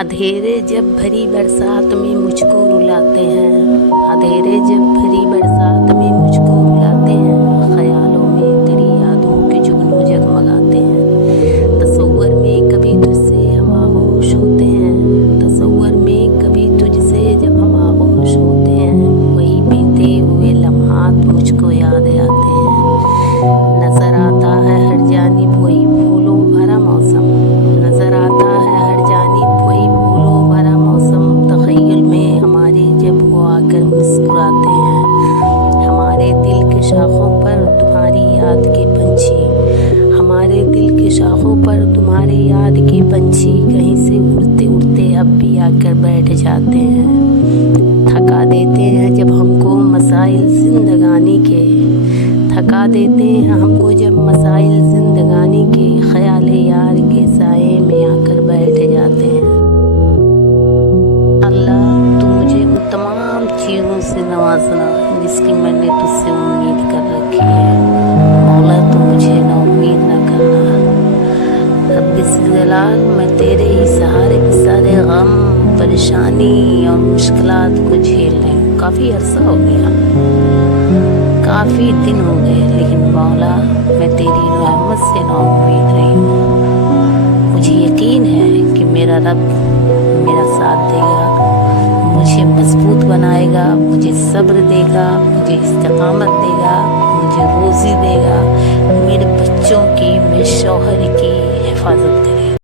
اندھیرے جب بھری برسات میں مجھ کو رلاتے ہیں، اندھیرے جب بھری برسات میں مجھ کو رلاتے ہیں، خیالوں میں تیری یادوں کے جگنو جگمگاتے ہیں، تصور میں کبھی تجھ سے ہم آغوش ہوتے ہیں، تصور میں کبھی تجھ سے جب ہم آغوش ہوتے ہیں، وہی بیتے ہوئے لمحات مجھ کو یاد آتے ہیں، نظر آتا ہے ہر جانب وہی پھولوں بھرا موسم، نظر آتا ہے ہر جانب وہی پھولوں بھرا موسم، تخیل میں ہمارے جب وہ آ کر مسکراتے ہیں، ہمارے دل کے شاخوں پر تمہاری یاد کے پنچھی، ہمارے دل کے شاخوں پر تمہاری یاد کے پنچھی کہیں سے اڑتے اڑتے اب بھی آ کر بیٹھ جاتے ہیں، تھکا دیتے ہیں جب ہم کو مسائل زندگانی کے، تھکا دیتے ہیں ہم کو جب مسائل زندگانی کے، خیال یار کے سائے میں آ کر بیٹھ جاتے ہیں۔ اللہ تو مجھے ان تمام چیزوں سے نوازنا جس کی میں نے تجھ سے امید کر رکھی ہے، مولا تو مجھے نا امید نہ کرنا، رب ذوالجلال میں تیرے ہی سہارے سارے غم پریشانی اور مشکلات کو جھیل رہی ہوں، کافی عرصہ ہو گیا، کافی دن ہو گئے، لیکن مولا میں تیری رحمت سے نا امید رہی ہوں، مجھے یقین ہے کہ میرا رب میرا ساتھ دے گا، مجھے مضبوط بنائے گا، مجھے صبر دے گا، مجھے استقامت دے گا، مجھے روزی دے گا، میرے بچوں کی، میرے شوہر کی حفاظت کرے گا۔